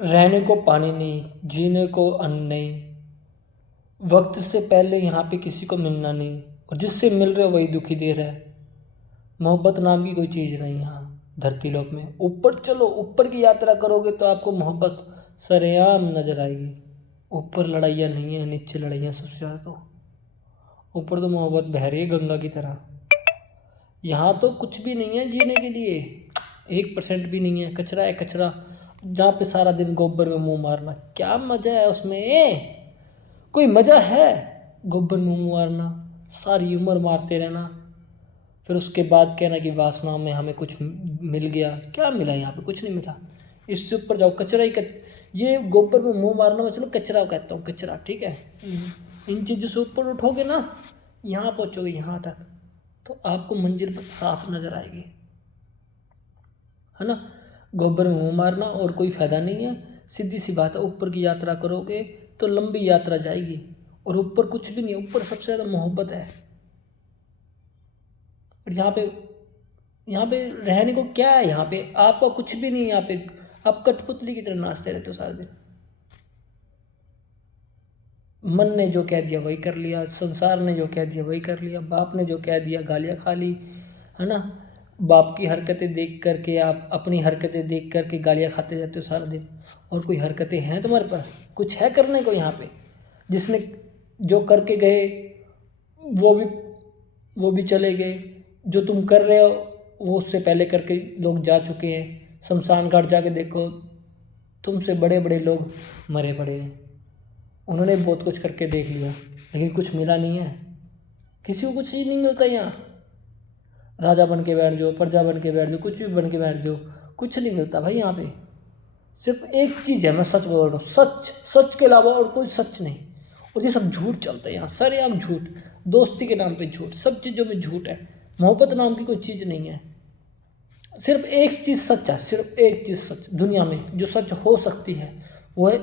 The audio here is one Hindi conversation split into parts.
रहने को पानी नहीं, जीने को अन्न नहीं, वक्त से पहले यहाँ पे किसी को मिलना नहीं, और जिससे मिल रहे हो वही दुखी दे रहा है। मोहब्बत नाम की कोई चीज़ नहीं यहाँ धरती लोक में। ऊपर चलो, ऊपर की यात्रा करोगे तो आपको मोहब्बत सरेआम नजर आएगी। ऊपर लड़ाइयाँ नहीं है, नीचे लड़ाइयाँ सबसे ज़्यादा। तो ऊपर तो मोहब्बत बह रही है गंगा की तरह। यहाँ तो कुछ भी नहीं है जीने के लिए, 1% भी नहीं है। कचरा है कचरा, जहाँ पे सारा दिन गोबर में मुंह मारना, क्या मज़ा है उसमें? कोई मज़ा है गोबर में मुंह मारना, सारी उम्र मारते रहना, फिर उसके बाद कहना कि वासना में हमें कुछ मिल गया? क्या मिला यहाँ पे? कुछ नहीं मिला। इससे ऊपर जाओ, कचरा ही ये गोबर में मुंह मारना मैं चलो कचरा कहता हूँ, कचरा, ठीक है। इन चीज़ों से ऊपर उठोगे ना, यहाँ पहुँचोगे यहाँ तक, तो आपको मंजिल पर साफ नज़र आएगी, है ना। गोबर में मुंह मारना और कोई फ़ायदा नहीं है। सीधी सी बात है, ऊपर की यात्रा करोगे तो लंबी यात्रा जाएगी, और ऊपर कुछ भी नहीं है। ऊपर सबसे ज़्यादा मोहब्बत है। और यहाँ पे रहने को क्या है? यहाँ पे आपका कुछ भी नहीं है। यहाँ पे आप कठपुतली की तरह नाचते रहते हो सारा दिन। मन ने जो कह दिया वही कर लिया, संसार ने जो कह दिया वही कर लिया, बाप ने जो कह दिया गालियाँ खा ली, है ना। बाप की हरकतें देख करके आप अपनी हरकतें देख करके गालियाँ खाते रहते हो सारा दिन। और कोई हरकतें हैं तुम्हारे पास? कुछ है करने को यहाँ पे? जिसने जो करके गए वो भी चले गए। जो तुम कर रहे हो वो उससे पहले करके लोग जा चुके हैं। शमशान घाट जाके देखो, तुमसे बड़े बड़े लोग मरे पड़े हैं। उन्होंने बहुत कुछ करके देख लिया, लेकिन कुछ मिला नहीं है। किसी को कुछ चीज़ नहीं मिलता यहाँ। राजा बन के बैठ जाओ, प्रजा बन के बैठ जाओ, कुछ भी बन के बैठ जाओ, कुछ नहीं मिलता भाई यहाँ पे। सिर्फ एक चीज़ है, मैं सच बोल रहा हूँ, सच। सच के अलावा और कोई सच नहीं। और ये सब झूठ चलता है यहाँ, सरेआम झूठ। दोस्ती के नाम पे झूठ, सब चीज़ों में झूठ है। मोहब्बत नाम की कोई चीज़ नहीं है। सिर्फ एक चीज़ सच है, सिर्फ एक चीज़ सच दुनिया में जो सच हो सकती है, वो है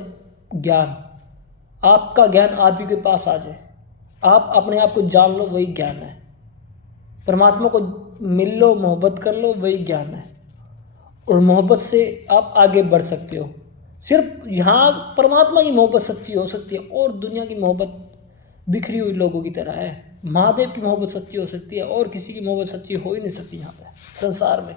ज्ञान। आपका ज्ञान आप ही के पास आ जाए, आप अपने आप को जान लो, वही ज्ञान है। परमात्मा को मिल लो, मोहब्बत कर लो, वही ज्ञान है। और मोहब्बत से आप आगे बढ़ सकते हो। सिर्फ यहाँ परमात्मा की मोहब्बत सच्ची हो सकती है, और दुनिया की मोहब्बत बिखरी हुई लोगों की तरह है। महादेव की मोहब्बत सच्ची हो सकती है, और किसी की मोहब्बत सच्ची हो ही नहीं सकती यहाँ पे संसार में।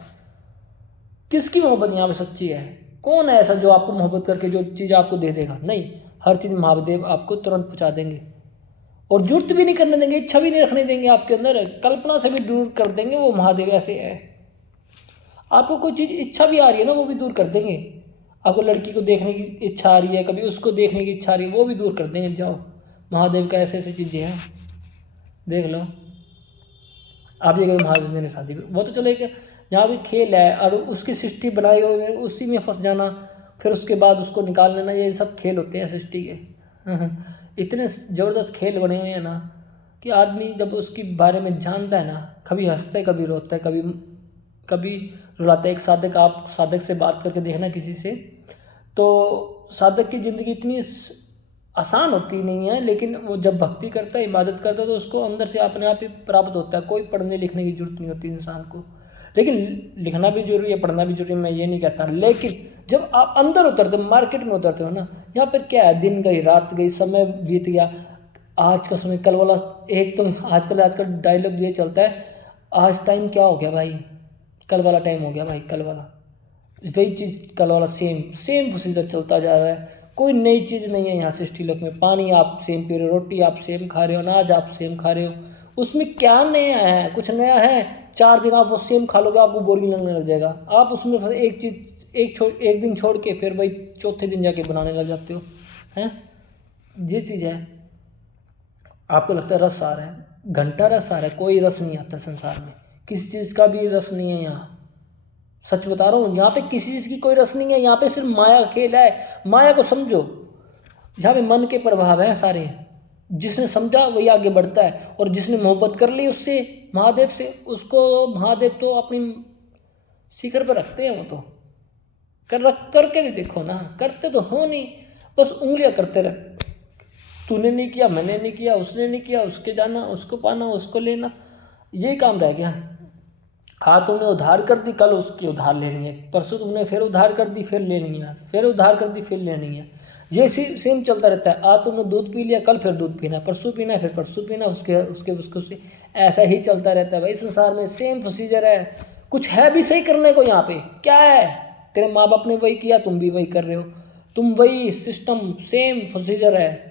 किसकी मोहब्बत यहाँ पे सच्ची है? कौन है ऐसा जो आपको मोहब्बत करके जो चीज़ आपको दे देगा? नहीं, हर चीज़ महादेव आपको तुरंत पहुँचा देंगे, और जुर्त भी नहीं करने देंगे, इच्छा भी नहीं रखने देंगे आपके अंदर, कल्पना से भी दूर कर देंगे। वो महादेव ऐसे है। आपको कोई चीज़ इच्छा भी आ रही है ना, वो भी दूर कर देंगे। आपको लड़की को देखने की इच्छा आ रही है, कभी उसको देखने की इच्छा आ रही है, वो भी दूर कर देंगे। जाओ, महादेव का ऐसे ऐसी चीज़ें हैं, देख लो। आप ये कभी महादेव ने शादी वो तो चलो एक यहाँ भी खेल है, और उसकी सृष्टि बनाई हुई है, उसी में फंस जाना, फिर उसके बाद उसको निकाल लेना, ये सब खेल होते हैं सृष्टि के। इतने ज़बरदस्त खेल बने हुए हैं ना, कि आदमी जब उसके बारे में जानता है ना, कभी हंसता है, कभी रोता है, कभी रुलाता है। एक साधक, आप साधक से बात करके देखना किसी से, तो साधक की ज़िंदगी इतनी आसान होती नहीं है, लेकिन वो जब भक्ति करता है, इबादत करता है, तो उसको अंदर से अपने आप ही प्राप्त होता है। कोई पढ़ने लिखने की जरूरत नहीं होती इंसान को। लेकिन लिखना भी जरूरी है, पढ़ना भी जरूरी है, मैं ये नहीं कहता। लेकिन जब आप अंदर उतरते हो, मार्केट में उतरते हो ना, यहाँ पर क्या है, दिन गई रात गई, समय बीत गया, आज का समय कल वाला। एक तो आजकल डायलॉग ये चलता है, आज टाइम क्या हो गया भाई, कल वाला टाइम हो गया भाई, कल वाला। वही चीज़ कल वाला सेम सेम प्रोसीजर चलता जा रहा है। कोई नई चीज़ नहीं है यहाँ सृष्टि लोक में। पानी आप सेम पी रहे हो, रोटी आप सेम खा रहे हो, अनाज आप सेम खा रहे हो, उसमें क्या नया है? कुछ नया है? 4 दिन आप वो सेम खा लोगे, आपको बोरिंग लगने लग जाएगा। आप उसमें एक चीज़ एक दिन छोड़ के फिर वही चौथे दिन जाके बनाने लग जाते हो, हैं। ये चीज़ है। आपको लगता है रस आ रहा है, घंटा रस आ रहा है, कोई रस नहीं आता संसार में, किसी चीज़ का भी रस नहीं है यहाँ। सच बता रहा हूँ, यहाँ पे किसी चीज़ की कोई रस नहीं है। यहाँ पे सिर्फ माया खेल है। माया को समझो, यहाँ पे मन के प्रभाव हैं सारे। जिसने समझा वही आगे बढ़ता है, और जिसने मोहब्बत कर ली उससे, महादेव से, उसको महादेव तो अपनी शिखर पर रखते हैं। वो तो करके भी देखो ना, करते तो हो नहीं, बस उंगलियां करते रहे। तूने नहीं किया, मैंने नहीं किया, उसने नहीं किया, उसके जाना, उसको पाना, उसको लेना, यही काम रह गया। आज तुमने उधार कर दी, कल उसकी उधार लेनी है, परसों तुमने फिर उधार कर दी, फिर लेनी है, फिर उधार कर दी, फिर लेनी है। ये सेम चलता रहता है। आज तुमने दूध पी लिया, कल फिर दूध पीना, परसों पीना है, फिर परसों पीना, उसके उसके उसके उसके ऐसा ही चलता रहता है भाई। संसार में सेम प्रोसीजर है। कुछ है भी सही करने को यहाँ पे? क्या है? तेरे माँ बाप ने वही किया, तुम भी वही कर रहे हो। तुम वही सिस्टम, सेम प्रोसीजर है।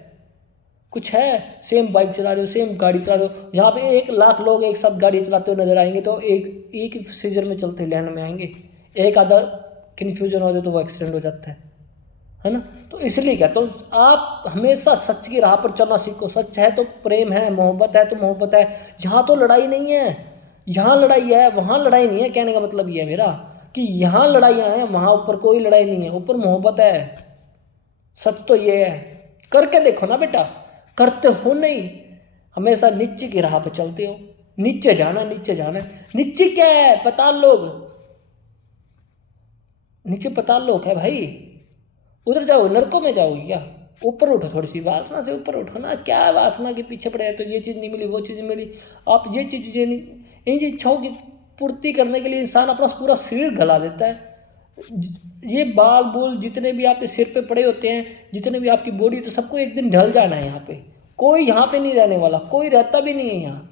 कुछ है? सेम बाइक चला रहे हो, सेम गाड़ी चला रहे हो। यहाँ पे 1 लाख लोग एक साथ गाड़ी चलाते हुए नजर आएंगे तो एक एक ही प्रोसीजर में चलते लाइन में आएंगे। एक आधा कन्फ्यूजन हो जाए तो वो एक्सीडेंट हो जाता है ना। तो इसलिए कहता हूँ आप हमेशा सच की राह पर चलना सीखो। सच है तो प्रेम है, मोहब्बत है तो मोहब्बत है। यहाँ तो लड़ाई नहीं है, यहाँ लड़ाई है, वहाँ लड़ाई नहीं है। कहने का मतलब ये है मेरा कि यहाँ लड़ाइयाँ हैं, वहाँ ऊपर कोई लड़ाई नहीं है, ऊपर मोहब्बत है। सच तो ये है। करके देखो ना बेटा, करते हो नहीं, हमेशा नीचे की राह पे चलते हो। नीचे जाना, नीचे जाना। नीचे क्या है? पाताल लोग, नीचे पाताल लोग है भाई। उधर जाओ, नरकों में जाओगे क्या? ऊपर उठो, थोड़ी सी वासना से ऊपर उठो ना। क्या वासना के पीछे पड़े हैं? तो ये चीज़ नहीं मिली, वो चीज़ नहीं मिली, आप ये चीज़ ये नहीं। इन इच्छाओं की पूर्ति करने के लिए इंसान अपना पूरा शरीर गला देता है। ये बाल बूल जितने भी आपके सिर पे पड़े होते हैं, जितने भी आपकी बॉडी, तो सबको एक दिन ढल जाना है। यहाँ पे कोई यहाँ पे नहीं रहने वाला, कोई रहता भी नहीं है यहाँ।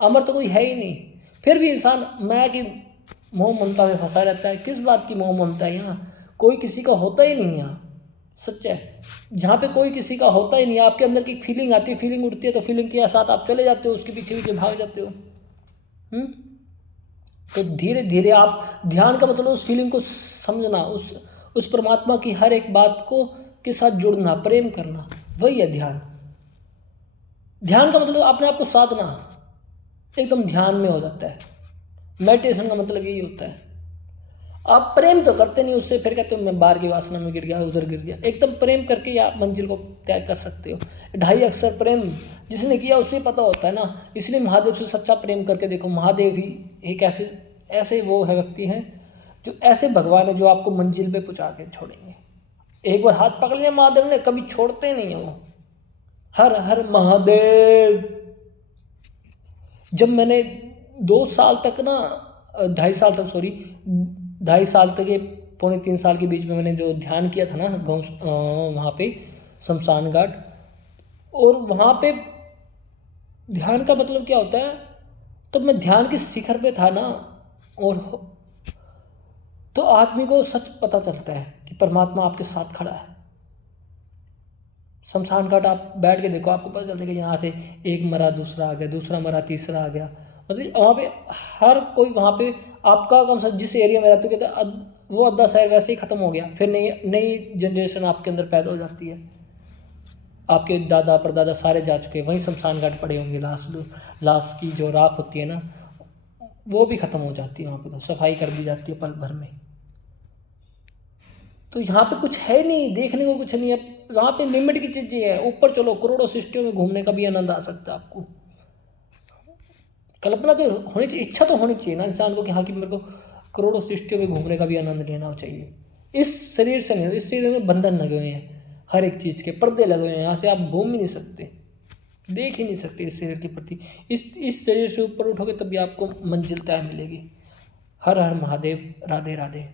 अमर तो कोई है ही नहीं। फिर भी इंसान मैं की मोह ममता में फंसा रहता है। किस बात की मोह ममता है? यहाँ कोई किसी का होता ही नहीं। यहाँ सच है, जहाँ पे कोई किसी का होता ही नहीं। आपके अंदर की फीलिंग आती है, फीलिंग उठती है, तो फीलिंग के साथ आप चले जाते हो, उसके पीछे पीछे भाग जाते हो। तो धीरे धीरे आप, ध्यान का मतलब उस फीलिंग को समझना, उस परमात्मा की हर एक बात को के साथ जुड़ना, प्रेम करना, वही है ध्यान। ध्यान का मतलब अपने आप को साधना, एकदम ध्यान में हो जाता है। मेडिटेशन का मतलब यही होता है। आप प्रेम तो करते नहीं उससे, फिर कहते हो मैं बाहर की वासना में गिर गया, उधर गिर गया। एकदम प्रेम करके ही आप मंजिल को तय कर सकते हो। 2.5 अक्षर प्रेम जिसने किया उसे पता होता है ना। इसलिए महादेव से सच्चा प्रेम करके देखो। महादेव ही एक ऐसे वो है व्यक्ति हैं जो ऐसे भगवान है जो आपको मंजिल पे पहुंचा के छोड़ेंगे। एक बार हाथ पकड़ लिया महादेव ने, कभी छोड़ते नहीं है वो। हर हर महादेव। जब मैंने 2 साल तक ना, 2.5 साल तक, सॉरी 2.5 साल तक, ये 2.25-3 साल के बीच में मैंने जो ध्यान किया था ना गाँव, वहाँ पे शमशान घाट, और वहाँ पे ध्यान का मतलब क्या होता है, तब मैं ध्यान के शिखर पे था ना, और तो आदमी को सच पता चलता है कि परमात्मा आपके साथ खड़ा है। शमशान घाट आप बैठ के देखो, आपको पता चलता है कि यहाँ से एक मरा, दूसरा आ गया, दूसरा मरा, तीसरा आ गया। मतलब वहाँ पे हर कोई, वहाँ पे आपका कम से जिस एरिया में रहते हो, कहते वो अद्धा शहर वैसे ही ख़त्म हो गया। फिर नई नई जनरेशन आपके अंदर पैदा हो जाती है। आपके दादा परदादा सारे जा चुके हैं, वहीं शमशान घाट पड़े होंगे। लाश की जो राख होती है ना, वो भी ख़त्म हो जाती है। वहाँ पे तो सफाई कर दी जाती है पल भर में। तो यहाँ पे कुछ है नहीं, देखने को कुछ नहीं है। वहाँ पे लिमिट की चीज़ें है। ऊपर चलो, करोड़ों सृष्टियों में घूमने का भी आनंद आ सकता है आपको। कल्पना तो होनी चाहिए, इच्छा तो होनी चाहिए ना इंसान को कि हाँ कि मेरे को करोड़ों सृष्टियों में घूमने का भी आनंद लेना चाहिए। इस शरीर से नहीं, इस शरीर में बंधन लगे हुए हैं, हर एक चीज़ के पर्दे लगे हुए हैं। यहाँ से आप घूम ही नहीं सकते, देख ही नहीं सकते इस शरीर के प्रति। इस शरीर से ऊपर उठोगे तभी आपको मंजिल तय मिलेगी। हर हर महादेव। राधे राधे।